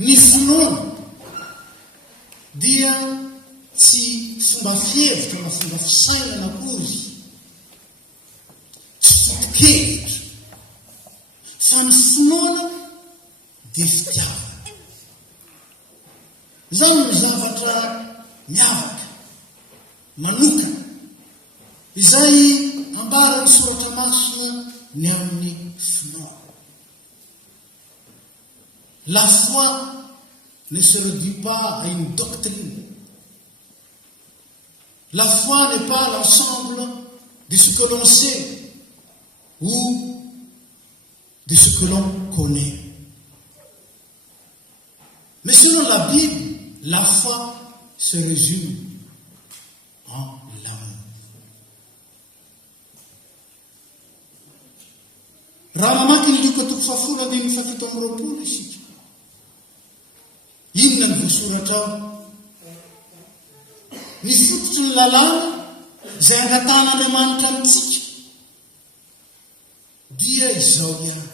ny finoana dia tsy fomba fihevitra na fomba fisainana akory, tsy foto-kevitra, fa ny finoana dia fitiavana. Izany ny zavatra miavaka, manokana, izay ambarany soratra masina ny amin'ny finoana. La foi ne se réduit pas à une doctrine. La foi n'est pas l'ensemble de ce que l'on sait ou de ce que l'on connaît. Mais selon la Bible, la foi se résume en l'amour. Raha mamaky ny loko toko fafolo amin'ny fafito amby roapolo isika, inona ny voasoratra ao? Ny fototry ny lalàna izay angatan'Andriamanitra amintsika dia izao ihany: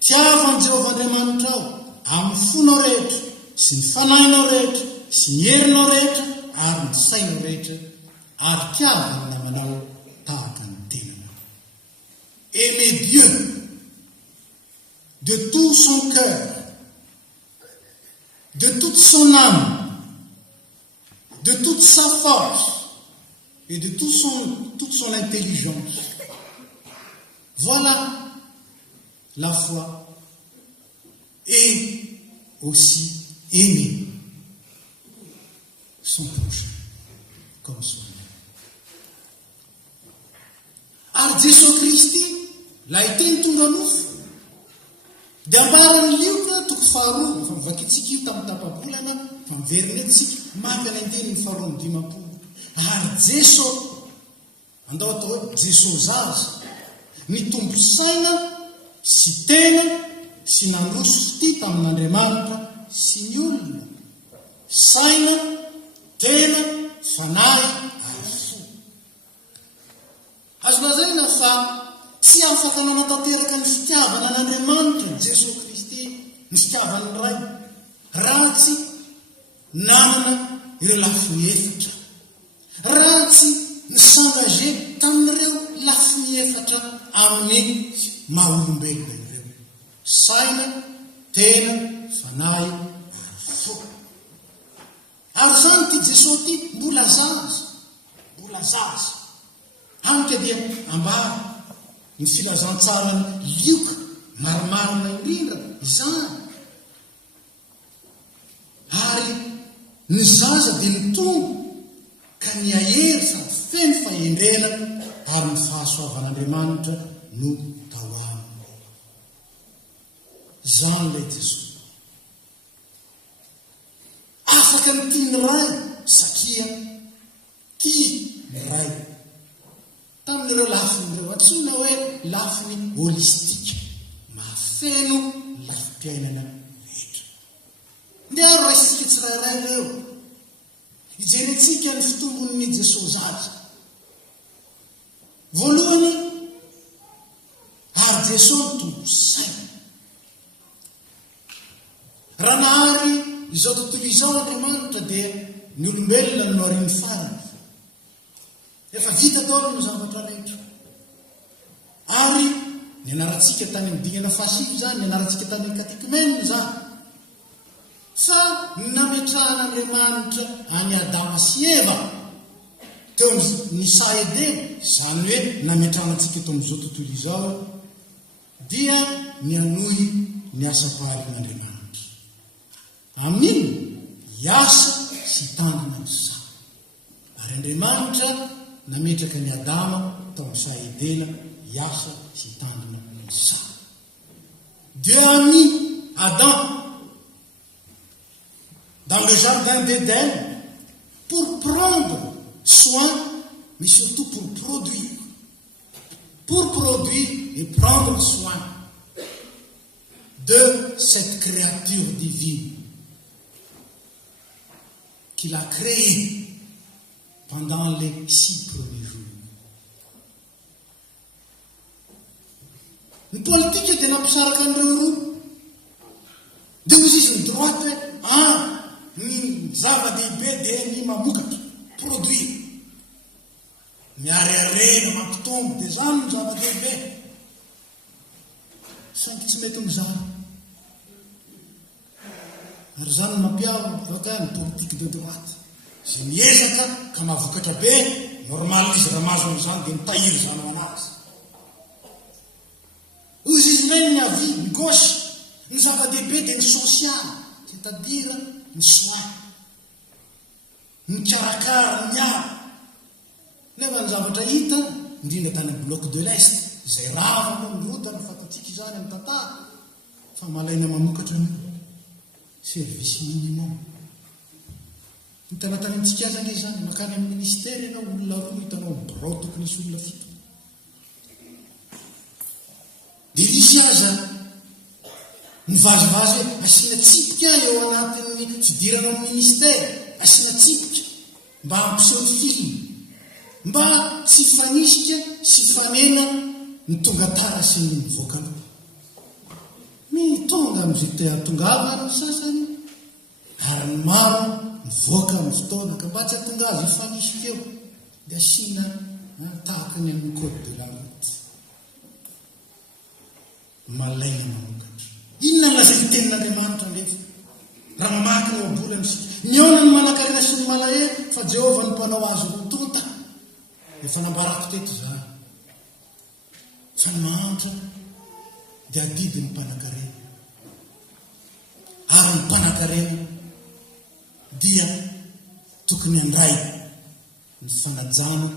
tiavan' Jehovah Andriamanitra ao amin'ny fonao rehetra sy ny fanahinao rehetra sy ny herinao rehetra ary ny sainao rehetra, ary tiavany namanao tahaka ny tenanao. Aimer Dieu de tout son cœur, de toute son âme, de toute sa force et de toute son intelligence. Voilà la foi. Et aussi aimer son prochain comme soi-même. Ary Jesosy Kristy lahite nitonga nofo dia ambarany lioka toko faharoa, fa mivakitsika io tamin'ny tapabolana, fa miverina etsika maka ny andeny ny faharoa ny dimapolo. Ary Jesosy, andao atao hoe Jesosy azy, nitombo saina sy tena sy nandroso fity tamin'Andriamanitra sy ny olona. Saina, tena, fanahy ary fo. Azo lazaina fa tsy afaka nanatanteraka ny fitiavana an'Andriamanitra Jesosy Kristy, ny fitiavany ray, raha tsy nanana ireo lafiny efatra, raha tsy nisengage tamin'ireo lafiny efatra amin'ny maha-olombelona ireo: saina, tena, fanahy ary fo. Ary zany ty Jesosy ty mbola zaza. Hanka dia ambara ny filazantsarany lioka marimarina indrindra izany. Ary ny zaza dia nitonga ka ny ahery sady feno fahendrena, ary ny fahasoavan'Andriamanitra no tahoany. Izany ilay Jesosy. Afaka ny tia ny ray satria tia ny ray. Tamin'ireo lafin'ireo antsoina hoe lafiny holistika, mahafeno lafim-piainana rehetra. Nde ary raisitsika tsirairay reo, ijerentsika ny fitombon'ny Jesosy azy. Voalohany, ary Jesosy tombo saina. Raha nahary izao tontolo izao Andriamanitra dia ny olombelona no ariany farany, efa vita daholo ny zavatra rehetra. Ary ny anarantsika tany amin'ny dingana fahasivy zany, ny anarantsika tany amin'ny katekimene zany, fa nametrahan'Andriamanitra any Adama sy Eva teo ny sa Edena, zany hoe nametranantsika teo amin'izao tontolo izao, dia ny anohy ny asa-pahalin'Andriamanitra. Amin'iny hiasa sy hitandrina ny sa. Ary Andriamanitra nametraka ny Adama tao amin'ny sa Edena hiasa sy hitandrina ny sa. Dieu a mis Adam dans le jardin d'Éden pour prendre soin, mais surtout pour produire. Pour produire et prendre soin de cette créature divine qu'il a créée pendant les 6 premiers jours. Ny politika dia nampisaraka an'ireo roa, dia ozy izy ny droite hoe ny zava-dehibe dia ny mamokatra produit miarearena mampitombo dia zany ny zava-dehibe sanky tsy mety mizany ary zany mampiavaka ny politique de droite zay miezaka ka mahavokatra be normal izy raha mahazon'izany dia mitahiry zany ho anazy ozy izy ndray ny avi ny gauche ny zava-dehibe dia ny social c'est-à-dire ny soin ny karakara ny aby nefa ny zavatra hita indrindra tany amin'ny bloc de l'est izay rava moa ny rotany fatatsika izany amin'ny tantara fa malaina mamokatra ny service minimum ny tana tany amintsika azy ane zany makany amin'ny ministère ianao olona roa hitanao birao tokony isy olona fito dia lisy aza ny vazivazy hoe asiana tsipika eo anatin'ny fidirana amin'ny ministère asiana tsipika mba hampiseho ny film mba tsy fanisika sy fanena ny tonga tara sy ny mivoaka aloha mitonga am'izay te atongava ny sasany ary ny maro mivoaka amin'ny fotoana ka mba tsy atonga azy fanisika eo dia asiana tahaka ny amin'ny code de la route malaina mamokatra inona ny lazay fitenin'Andriamanitra ndefa raha mamaky ny oaboly amitsika miaona ny manakarena sy ny malahery fa Jehova ny mpanao azy ho tonta efa nambarako teto zany fa ny mahantra dia adidy ny mpanan-karena ary ny mpanan-karena dia tokony andray ny fanajana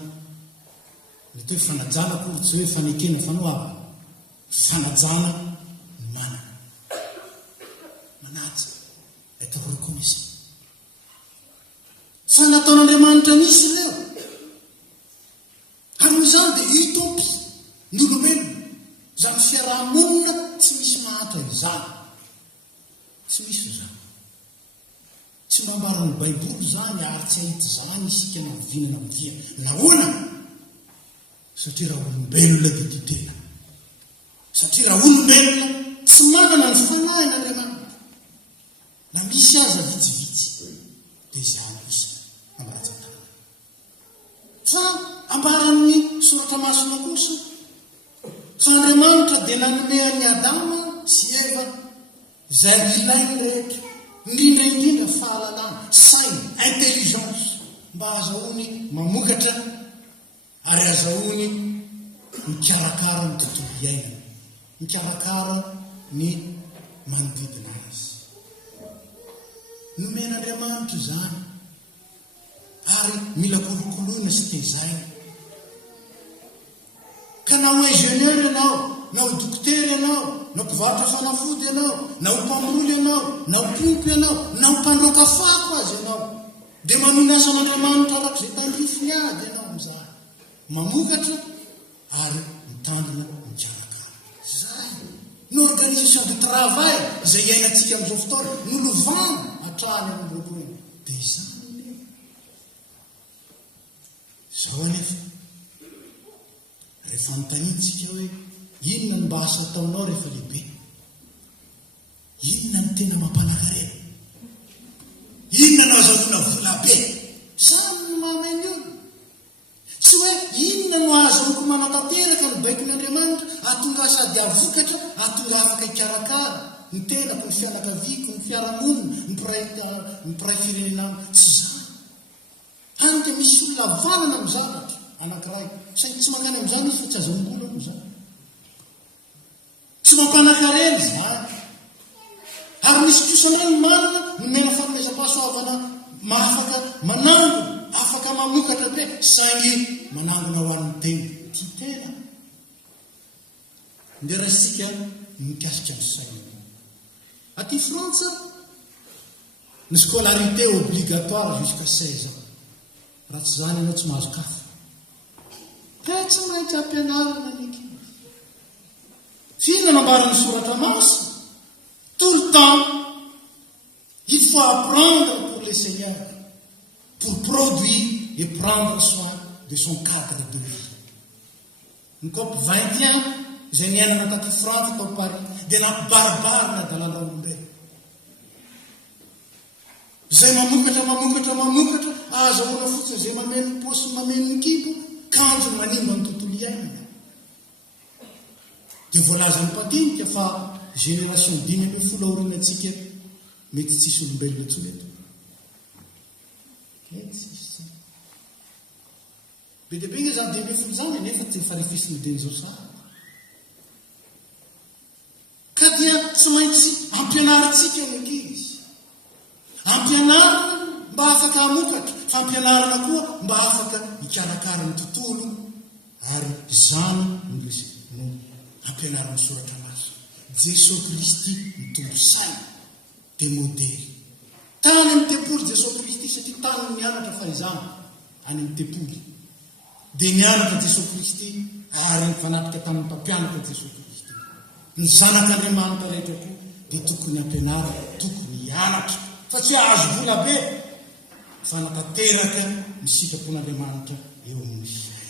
mety hoe fanajana koa tsy hoe fanekena fanoava fanajana ny manana manaja eto reconnaissant fa nataon'Andriamanitra nisy leo ary izany dia utopie ny olombelona zany fiarahamonina tsy misy mahatra izany tsy misy zany tsy mambarany baiboly zany ary tsy ahity zany isika navinana mivia nahoana satria raha olombelona dia ty tena satria raha olombelona tsy manana ny fanahyn'Andriamanitra na misy aza vitsivitsy dia izay anisa ambarajatana fa ambaran'ny soratra masina kosa fa Andriamanitra dia nanomeany Adama sy Eva izay ilainy rehetra indrindra fahalalana saina intelligence mba azahoany mamokatra ary azahoany mikarakara ny tontolo iainana mikarakara ny manodidina azy nomen'Andriamanitra zany ary mila kolokoloina sy tezaina ka na ho ingénieur ianao na ho dokotera ianao na ho mpivarotra fanafody ianao na ho mpamboly ianao na ho mpiompy ianao na ho mpandroaka fako azy ianao dia mamina asan'Andriamanitra araka izay tandrifiny ady ianao am'izany mamokatra ary mitandrina mikarakara zay ny organisation de travail izay iainantsika amin'izao fotoana nolovana hatrany amin'ny roapolo dia izany zao anefa rehefa notanitsika hoe inona ny mba asa ataonao rehefa lehibe inona ny tena mampanankarena inona no azahoana vola be samy ny mamainy io tsy hoe inona no azoko manatanteraka ny baikon'Andriamanitra atonga sady avokatra atonga afaka hikarakara ny tenako ny fianakaviako ny fiarahamonina ny mpiray firenena tsy zany hany dia misy olona vanana amin'ny zavatra anankiray saingy tsy magnany amin'izany izy fa tsy azaombola amin'izany tsy mampanankarena zany ary misy kosanay ny manana nomena fanomezam-pahasoavana mahafaka manangona afaka mamokatra be saingy manangona ho an'ny tena ty tena ndia raisika mikasika ny saina aty Frantsa ny scolarité obligatoire jusqu'à 16 ans raha tsy zany ianao tsy mahazo kafa tsy maintsy ampianarana niky fina nambarany soratra masy tout le temps il faut apprendre pour les seigneurs pour produire et prendre soin de son cadre de vie ny COP 21 izay niainana taty Frantsa tao Paris dia nampibaribary na dalàna olombelona zay mamokatra azahoana fotsiny zay mameno posy mameno kibo kanjo manimba ny tontolo iainana. Dia voalaza ny mpadinika fa génération 10 aoriana atsika mety tsisy olombelona intsony eto. Be dia be iny zany 10 zany nefa tsy mifarifisiny dinyzao sara. Ka dia tsy maintsy ampianaritsika eo ankizy. Ampianarina mba afaka hamokatra, fa ampianarina koa mba afaka hikarakara ny tontolo ary zany no ampianarina soratra masina. Jesosy Kristy mitombo saina dia modely. Tany amin'ny tempoly Jesosy Kristy satria tany no nianatra fa izany any amin'ny tempoly. Dia nianatra Jesosy Kristy ary nifanatrika tamin'ny mpampianatra Jesosy Kristy. Ny zanak'Andriamanitra rehetra koa dia tokony ampianarina, tokony hianatra. Fa tsy azo vola be fa natateraka ny sitrapon'Andriamanitra eo amin'ny fiainana.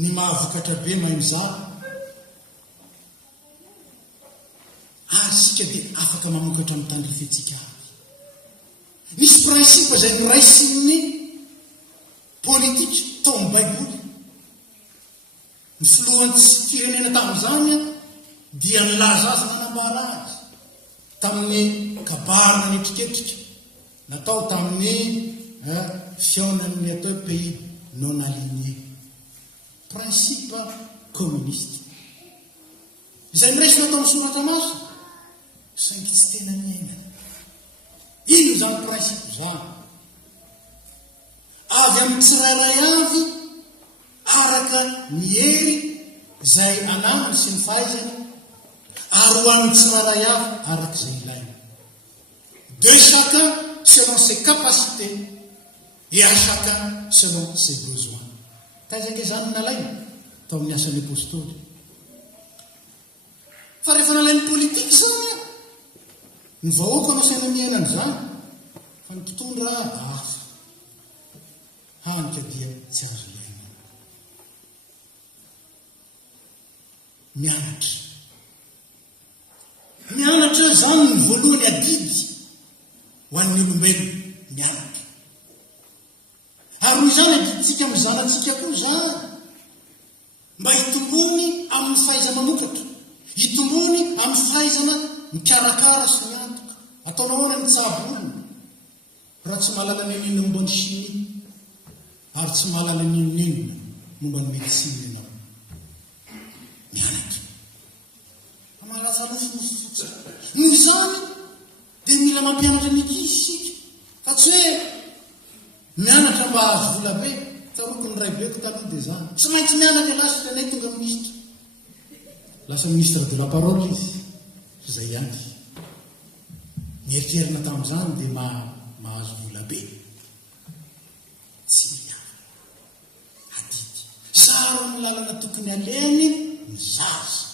Ny mahavokatra be mahay mizara ary sika dia afaka mamokatra amin'ny tandrifetsika avy. Nisy prinsipa izay noraisin'ny politika tao amin'ny baiboly. Ny filohan'ny firenena tamin'izany dia nilaza azy nanambara azy tamin'ny kabarina netriketrika natao tamin'ny fiaonan'ny atao pays non aligné, principe communiste izay niraisina tao amin'ny soratra masina saingy tsy tena miainana. Ino zany principe zany? Avy amin'ny tsirairay avy araka ny hery izay anaminy sy ny fahaizana ary ho amin'ny tsirairay avy araka izay ilaina. De chacun selon ses capacités et à chacun selon ses besoins. Tazake zany nalaina tao amin'ny asan'ny apôstôly. Fa rehefa nalain'ny politika zany ny vahoaka no saina miainana zany fa ny mpitondra hafa hanika dia tsy azo iaina. Mianatra zany ny voalohany adidy ho an'ny olombelona mianatra. Ary noho izany adiditsika amin'ny zanatsika koa zany mba hitombony amin'ny fahaizana mamokatra, hitombony amin'ny fahaizana mikarakara sy miantoka. Ataona ahoana ny tsabo olona raha tsy mahalala ny inona momba ny chimie ary tsy mahalala ny inona momba ny médecine ianao. Mianatra malaza nofo fotsiny. Noho izany dia mila mampianatra ny ankizy isika fa tsy hoe mianatra mba azo vola be. Taroko ny ray beko taloha dia zany tsy maintsy mianatra lasa tenay tonga ministra, lasa ministre de la parole izy. Izay ihany mierikerina tamin'izany dia mahazo vola be. Tsy adidy saro amin'ny lalana tokony aleny ny zaza.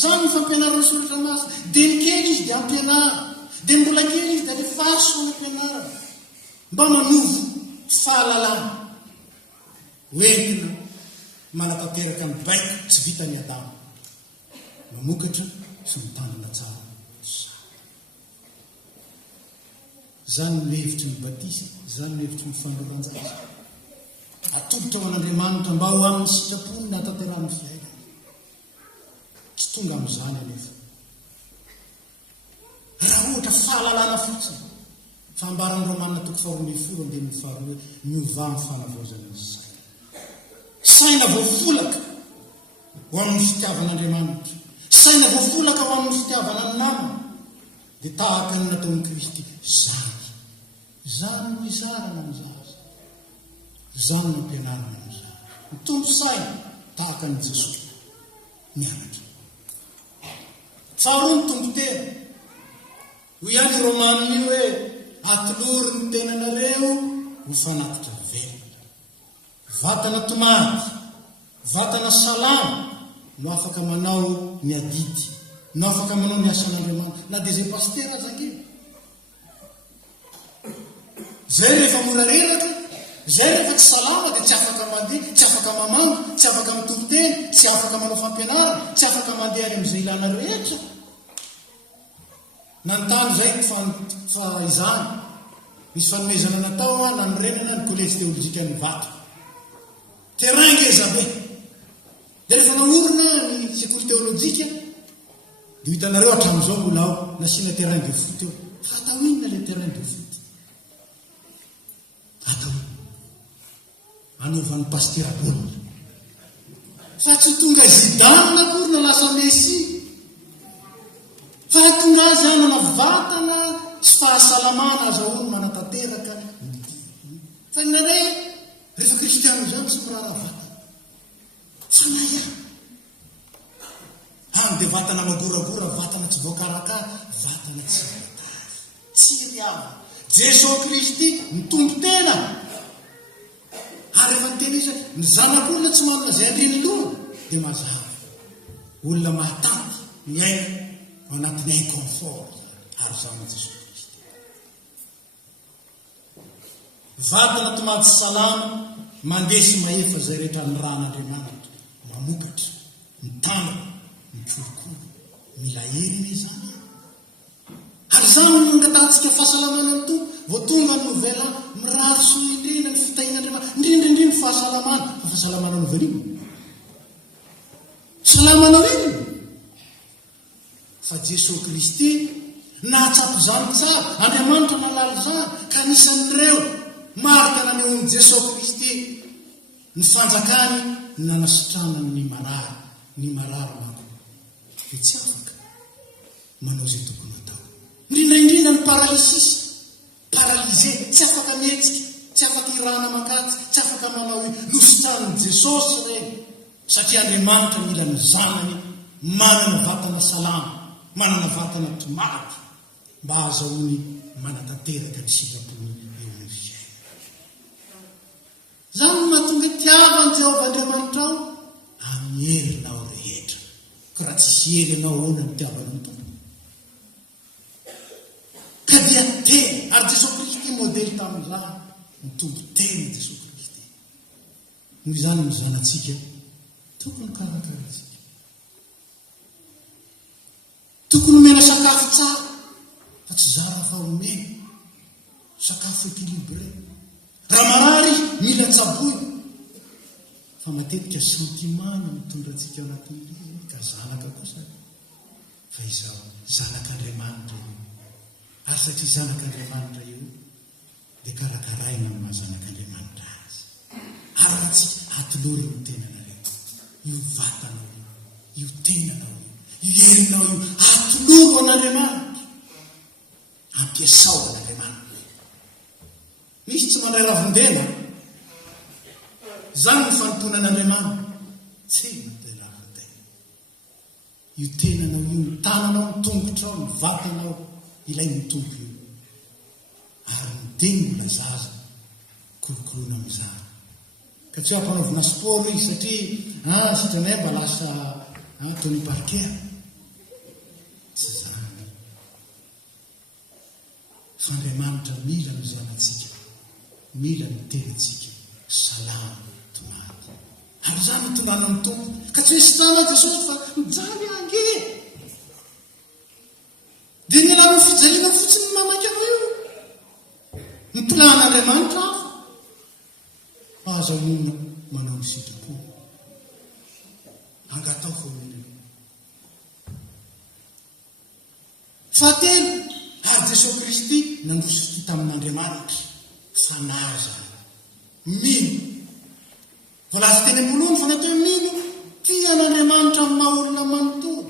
Zany ny fampianarana soratra masina. Dia ny kely izy dia ampianara, dia mbola kely izy dia lefaso ny ampianara mba manovo fahalalana hoentina manatanteraka ny baiko tsy vitany Adamo, mamokatra sy mitandrina tsara. Zany ny hevitry ny batisa, zany ny hevitry ny fandroran-jaza. Atolotra ho an'Andriamanitra mba ho amin'ny sitrapony na tanterahany fiainana. Tsy tonga amin'izany anefa. Raha ohatra fahalalana fotsiny, fambaran'ny Romanina toko 4:10 miova amin'ny fanavaozana ny saina. Saina voafolaka ho amin'ny fitiavan'Andriamanitra, saina voafolaka ho amin'ny fitiavana ny namana, dia tahaka ny nataon'i Kristy zany no izarana ny zaza, zany no ampianarana ny zaza. Mitombo saina tahaka ny Jesosy mianatra. Faharoa ny tombo tena ho ihany Romanina io hoe atolory ny tenanareo ho fanatitra velona. Vatana tomady, vatana salama no afaka manao ny adidy, no afaka manao ny asan'Andriamanitra. Na dia zay pastera azangeo zay rehefa mora reraka, zay rehefa tsy salama dia tsy afaka mandeha, tsy afaka mamanga, tsy afaka mitombo tena, tsy afaka manao fampianarana, tsy afaka mandeha any amin'izay ilana rehetra. nanontany zay fa izany misy fanomezana natao a na nyrenana ny kolejy teolojika ny vato terrain ngezabe dia rehefa naorina ny sekoly teolojika dia hitanareo hatramin'izao mbola ao nasiana terrain de foot eo fa atao inona le terrain de foot atao anaovan'ny pastera baolina fa tsy tonga zidanina akory na lasa messi fa tonga azy anana vatana sy fahasalamana azahory manatanteraka fa nare rehefa kristiano zany sy mirara vatana fa naya any dia vatana magoragora vatana tsy voakarakara vatana tsy vitary tsy riava Jesosy Kristy mitombo tena ary efa nytena izy ny zanak'olona tsy manana zay andreny lohana dia mazava olona mahatanty miaina ao anatin'ny inconfort ary zany Jesosy Kristy vatana tomady salama mandeha sy mahefa zay rehetra ny ran'Andriamanitra mamokatra mitana mikolokolo mila heriny zany ary zany nongatantsika fahasalamana ny tompo vao tonga ny novela miraso indrina ny fitahin'Andriamanitra indrindrindriny fahasalamana fa fahasalamana novelino salamanao iny fa Jesosy Kristy nahatsapy zany tsara Andriamanitra nalala zany ka nisan'ireo marika nanehoan'i Jesosy Kristy ny fanjakany nanasitrana ny marara manko dia tsy afaka manao zay tokony atao indrindraindrindra ny paralysé tsy afaka mihetsika tsy afaka irana makatsy tsy afaka manao nositran'ny Jesosy reny satria Andriamanitra mila ny zanany manana vatana salama manana vatana tomady mba azahoany manatanteraka ny sitrapony eo amin'ny fiaina zany mahatonga tiavany Jehovah Andriamanitra ao amin'ny herinao rehetra ko raha tsisy hery anao ahoana ny tiavana ny tompo ka dia tena ary Jesosy Kristy modely tamin'izany mitombo tena Jesosy Kristy noho izany ny zanatsika tokony karakaratsika tokony mena sakafo tsara fa tsy zara fa omena sakafo équilibré raha marary mila tsaboy fa matetika sentimana mitondratsika ao anatin'ireny ka zanaka kosa fa izao zanak'Andriamanitra io ary satria zanak'Andriamanitra io dia karakaraina ny mahazanak'Andriamanitra azy ary raha tsy atoloro ny tenanareo io vatanao io tenanao io herinao io atoloro an'Andriamanitra ampiasao an'Andriamanitra misy tsy mandray ravindena zany ny fanomponan'Andriamanitra tsy mandray ravindena io tenanao io ny tananao ny tongotrao ny vatanao ilay mitombo io ary ny teny mbola zaza kolokoloana amin'izany ka tsy hoe ampanaovina sport izy satria sitranay mba lasa Tony Parker tsy zany fa Andriamanitra mila ny zanatsika mila ny tenantsika salama tomady ary zany mitondràna ny tompo ka tsy hoe sitrana Jesosy fa mijaly ange dia nilana ny fijaliana fotsiny ny mamaky anao io ny plan'Andriamanitra hafa azahoana manao ny sitrapony angatao foana fatelo ary Jesosy Kristy nandroso fity tamin'Andriamanitra fanaza mino volazy teny am-bolohany fa natao mino tia n'Andriamanitra amin'ny maha-olona manontolo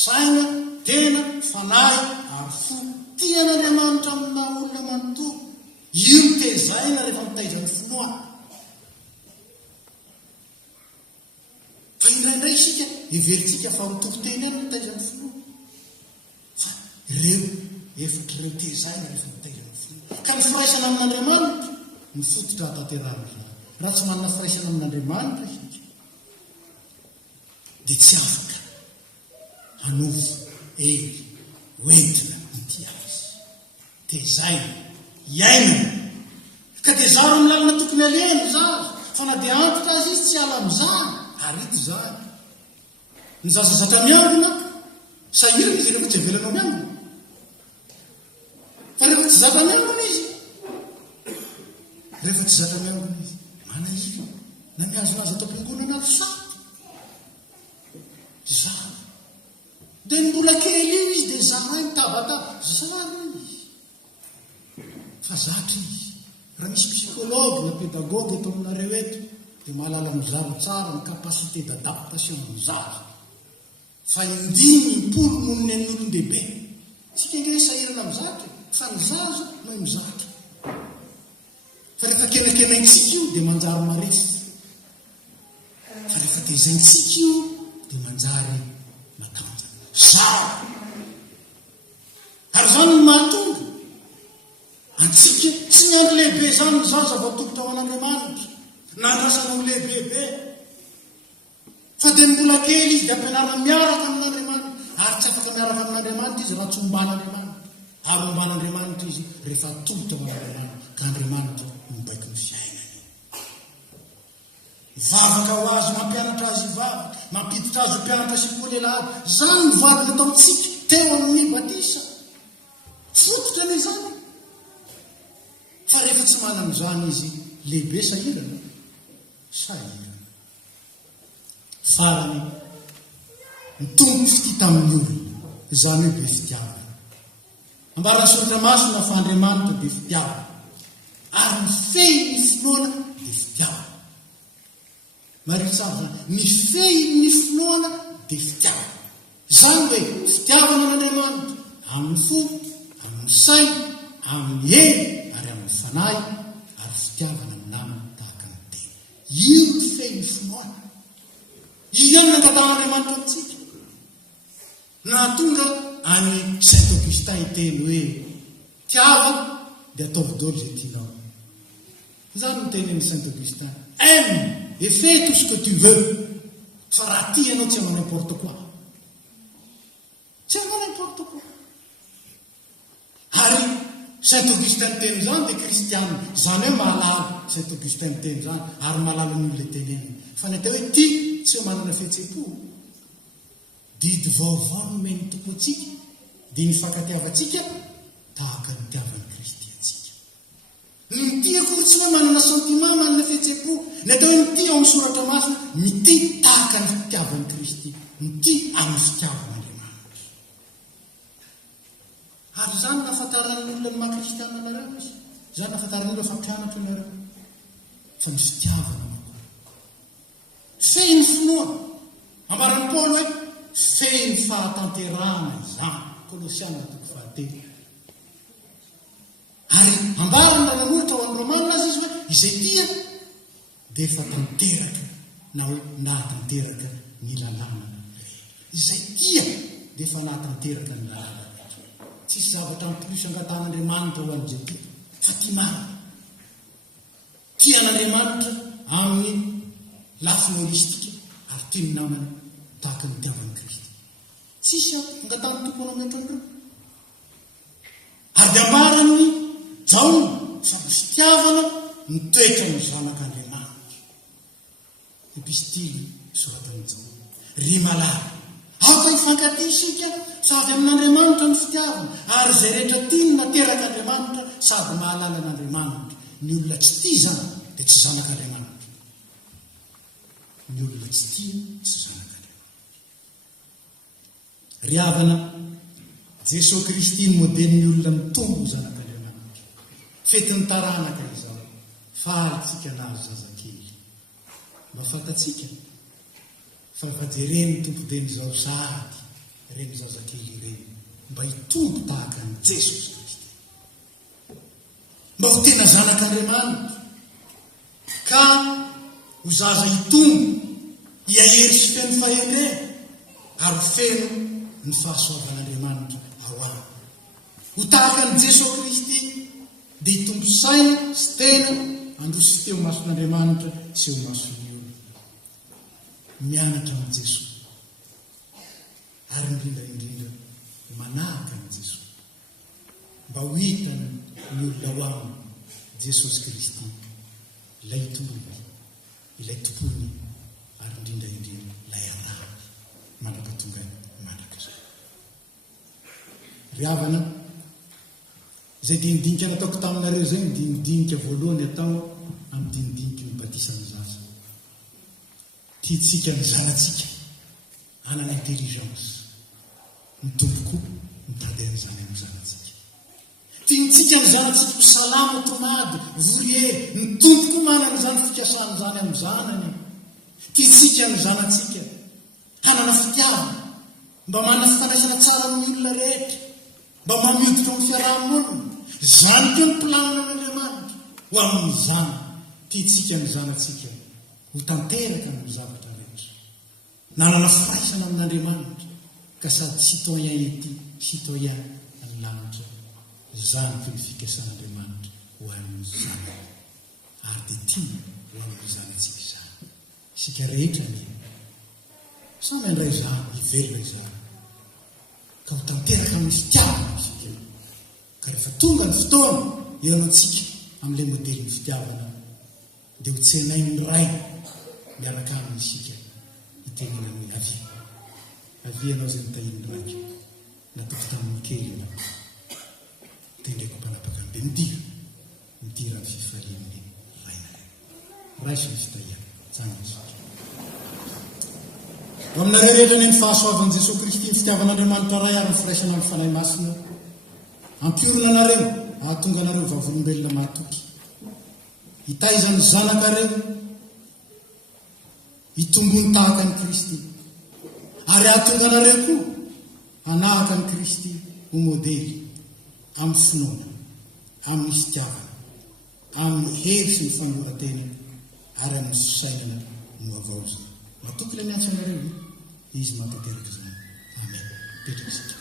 saina tena fanahy ary fo tia n'Andriamanitra amin'ny maha-olona manontolo io tezaina rehefa mitaiza ny finoana fa indraindray isika everitsika fa mitoko teny any mitaiza ny finoana fa ireo efatr'ireo tezaina rehefa mitaiza ny finoana ka ny firaisana amin'Andriamanitra ny fototra hatanterana zany raha tsy manana firaisana amin'Andriamanitra isika dia tsy afaka hanovo hoentina nity azy tezaina iainana ka dia zaro amin'ny lalina tokony alehany zazy fa na dia antitra azy izy tsy ala amin'izany ary ito zany ny zazazatra miangona sahirana izy rehefa tsy avelanao miangona tsy zava-miangona izy. Rehefa tsy zava-miangona izy, manahira na miazonazy atao am-piangonana saty. Zara. Dia ny mbola kely io izy dia zara mitabataba. Zara izy. Fa zatra izy. Raha misy psychologue na pédagogue eto aminareo eto, dia mahalala mizaro tsara ny capacité d'adaptation ny zaza. Fa indimy impolo moniny an'olon-dehibe. Tsika nge sahirana mizatra, fa ny zaza no mizatra. Fa rehefa kenakenaintsika io dia manjary maresy. Fa rehefa tezaintsika io dia manjary matanja. Zara. Ary zany ny mahatonga antsika tsy ny andro lehibe zany ny zaza voatokotra ao an'Andriamanitra na andrasana ho lehibebe. Fa dia mbola kely izy dia ampianarana miaraka amin'Andriamanitra. Ary tsy afaka miaraka amin'Andriamanitra izy raha tsy omban'Andriamanitra. Ary omban'Andriamanitra izy rehefa atokotra ao an'Andriamanitra. Ka Andriamanitra mibaiko ny fiainany. Vavaka ho azy mampianatra azy vavaka, mampiditra azy ho mpianatra sekoly elahy. Zany ny voady nataontsika teo amin'ny batisa. Fototra ny zany. Fa rehefa tsy manan'izany izy, lehibe sahirana. Sahirana. Farany, ny tompo fity tamin'ny olona, izany hoe be fitiavana. Ambarana soratra masina fa Andriamanitra be fitiavana. Ary ny fehy ny finoana dia fitiavana. Maritsara zany, ny fehy ny finoana dia fitiavana. Izany hoe fitiavana n'Andriamanitra amin'ny fo, amin'ny saina, amin'ny hery, ary amin'ny fanahy, ary fitiavana amin'ny namana tahaka ny tena. Io ny fehy ny finoana. Iany nangatah'Andriamanitra amintsika. Nahatonga any Saint Augustin iteny hoe tiava dia ataovy daholo izay tianao. Izany no teny amin'ny Saint Augustin. Aime et fais tout ce que tu veux. Fa raha tia ianao tsy hanao n'importe quoi. Tsy hanao n'importe quoi. Ary Saint Augustin teny izany dia kristiana. Zany hoe mahalala Saint Augustin teny izany ary mahalala ny olona teneny. Fa ny atao hoe tia tsy ho manana fihetsem-po. Didy vaovao no meny toko antsika, dia ny fankatiavantsika tahaka ny tiavan'ny Kristy antsika. Ny tia koa tsy hoe manana sentiment, manana fihetsem-po. Ny atao hoe ny tia ao amin'ny soratra masina, ny tia tahaka ny fitiavan'ny Kristy, ny tia amin'ny fitiavan'Andriamanitra. Ary zany nahafantaran'ny olona ny maha-kristiana anareo izy. Zany nahafantaran'ny olona fampianatra anareo. Fa ny fitiavana mako. Fehy ny finoana. Ambaran'ny Paoly hoe fehy ny fahatanterana izany. Kolosiana 3:1. Ary ambarany raha nanolotra ho an'ny Romanina azy izy hoe izay tia dia efa tanteraka na hoe nahatanteraka ny lalàna. Izay tia dia efa nahatanteraka ny lalàna. Tsisy zavatra ampilosy angatan'Andriamanitra ho an'izay tia. Fa tia marina. Tian'Andriamanitra amin'ny lafiny holistika ary tia ny namana tahaka ny tiavan'ny Kristy. Tsisy angatany tompony amin'ny antrandro. Ary dia ambarany jaona fa ny fitiavana ny toetra ny zanak'Andriamanitra. Epistily soratan'ny jaona. Ry malala. Aoka hifankatia isika fa avy amin'Andriamanitra ny fitiavana. Ary izay rehetra tiany nateraka Andriamanitra sady mahalala n'Andriamanitra. Ny olona tsy tia zany dia tsy zanak'Andriamanitra. Ny olona tsy tia tsy zanak'Andriamanitra. Ry havana, Jesosy Kristy ny modelin'ny olona mitombo zanak'Andriamanitra. Fetin'ny taranaka izao. Falytsika nazy zazakely. Mba fantatsika fa vajereny tompodeny izao sady reny zazakely ireny mba hitombo tahaka ny Jesosy Kristy. Mba ho tena zanak'Andriamanitra. Ka ho zaza hitombo hiahery sy feno fahendrena ary feno ny fahasoavan'Andriamanitra ao aminy. Ho tahaka ny Jesosy Kristy dia hitombo saina sy tena androso teo mason'Andriamanitra sy eo mason'ny olona. Mianatra amin'ny Jesosy ary indrindra manahaka ny Jesosy mba ho hitany ny olona ao aminy Jesosy Kristy ilay toroy, ilay tompony ary indrindra ilay arahany mandraka tonga mandraka izay. Ry havana, izay dinidinika nataoko taminareo zay midinidinika voalohany atao amin'ny dinidiniky ny batisany zaza. Tiatsika ny zanatsika anana intelligence, ny tomboko mitady an'izany amin'ny zanatsika. Tiantsika ny zanatsika ho salama tomady, vouriery, ny tomboko manana izany fikasana zany amin'ny zanany. Tiatsika ny zanatsika hanana fitiavana, mba manana fifandraisana tsara amin'ny olona rehetra, mba mamiditra amin'ny fiarahamonina. Zany koa ny planina n'Andriamanitra ho amin'ny zana. Tiatsika ny zanatsika ho tanteraka amin'ny zavatra rehetra, nanana firaisana amin'Andriamanitra, ka sady citoyen ety, citoyen amin'ny lanitra. Zany koa ny fikasan'Andriamanitra ho amin'ny zana, ary dia tia ho amin'ny zanatsika izany. Isika rehetra ny samy andray izany, hivelona izany, ka ho tanteraka amin'ny fitiavana isika. Ka rehefa tonga ny fotoana ianantsika amin'ilay modelin'ny fitiavana, dia ho tsenay ny ray miaraka aminy isika hitenena ny avia. Avianao izay nitahin'ny raika, natoko tamin'ny kely na tendraiko mpanapaka be midira ny fifalian'ny raina. Raisy ny fitahiana, zany isika. Ho aminareo rehetra ny fahasoavan'i Jesosy Kristy ny fitiavan'Andriamanitra ray ary ny firaisana amin'ny fanahy masina, ampiorona anareo, ahatonga anareo vavolombelona mahatoky, hitaizany zanakareo hitombony tahaka ny Kristy, ary ahatonga anareo koa hanahaka ny Kristy ho modely amin'ny finoana, amin'ny fitiavana, amin'ny hery sy ny fanoratena, ary amin'ny fisainana no avaozina. Matoky ilay miantso anareo, izy mampateraka izany. Amen. Petraka.